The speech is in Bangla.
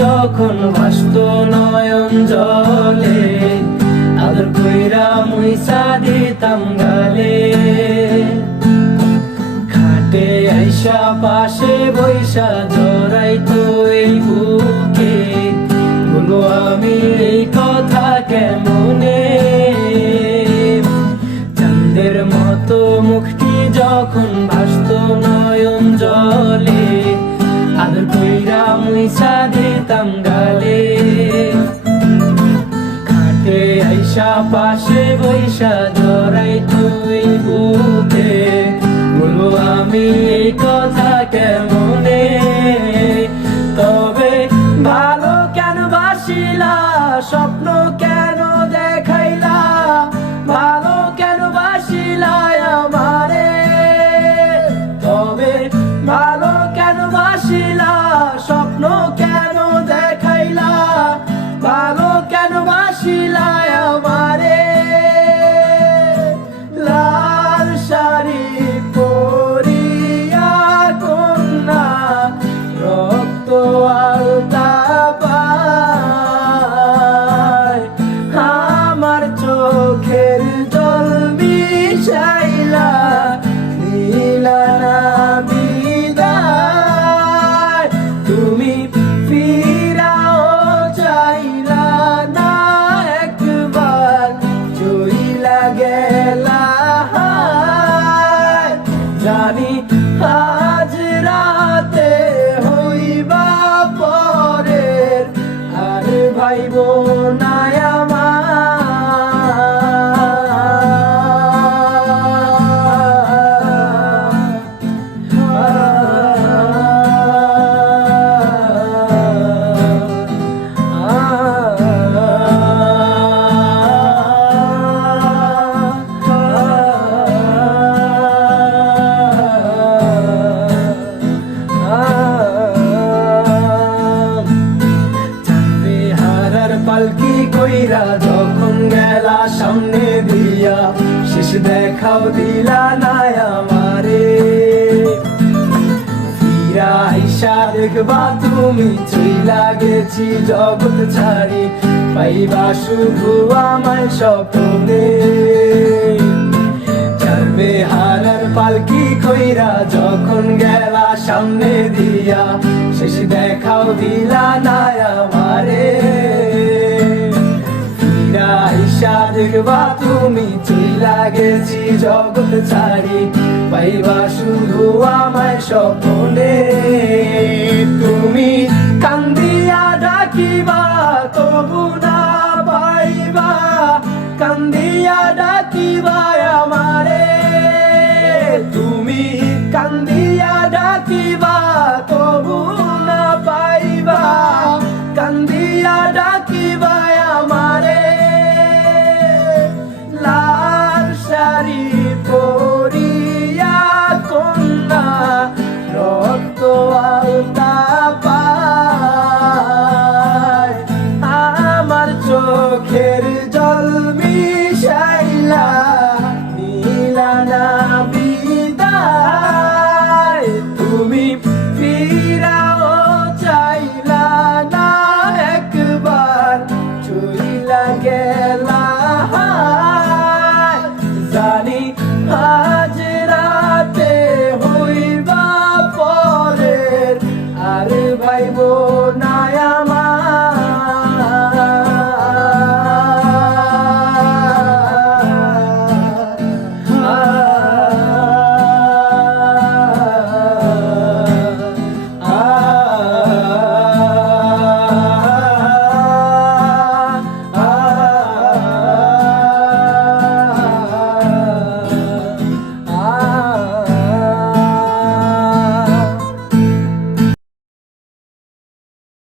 যখন ভাসত নয়ন জলে, আদর কইরা মুইসা দিতাম গালে। খাটে আইসা পাশে বৈশা জড়াইতো এই বুকে, বলো আমি এই কথা কেমনে। চাঁদের মতো মুখটি যখন ভাসত নয়ন জলে, আদর কইরা মুইসা দিতাম গালে। খাটে আইসা পাশে বৈশা জড়াইতো এই বুকে, বলো আমি এই কথা কেমনে। তবে ভালো কেন বাসিলা, স্বপ্ন কেন দেখাইলা, ভালো কেন বাসিলা আমারে। তবে ভালো কেন বাসিলা, স্বপ্ন কেন দেখাইলা, ভালো কেন বাসিলা আমারে। লাল শাড়ি পরিয়া কন্যা, রক্ত আলতা পায়, আমার চোখের জল মিশাইলা দিলা না বিদায়। তুমি ফিরাও চাইলা না একবার, চইলা গেলা। জানি আজ রাতে হইবা পরের, আর ভাইব না পালকি কইরা যখন গেলা সামনে দিয়া, শেষ দেখাও দিলা না আমারে। ফিরা আইসা দেখবা তুমি চইলা গেছি জগৎ ছাড়ি, পাইবা শুধু আমায় স্বপ্নে। চারবে হারার পালকি কইরা যখন গেলা সামনে দিয়া, শেষ দেখাও দিলা না আমারে। আইসা দেখবা তুমি চইলা গেছি জগৎ ছাড়ি, পাইবা শুধু আমায় স্বপ্নে। তুমি কান্দিয়া ডাকিবা তবু না পাইবা, কান্দিয়া ডাকিবা আমারে। তুমি কান্দিয়া ডাকিবা তবু না পাইবা, কান্দিয়া ডাকিবা আমারে। লাল শাড়ি পরিয়া কন্যা, রক্ত আলতা পায়, আমার চোখের জল মিশাইলা দিলা না বিদায়। তুমি ফিরাও চাইলা না একবার, চইলা গেলা। জানি আজ রাতে হইবা পরের, আর ভাইব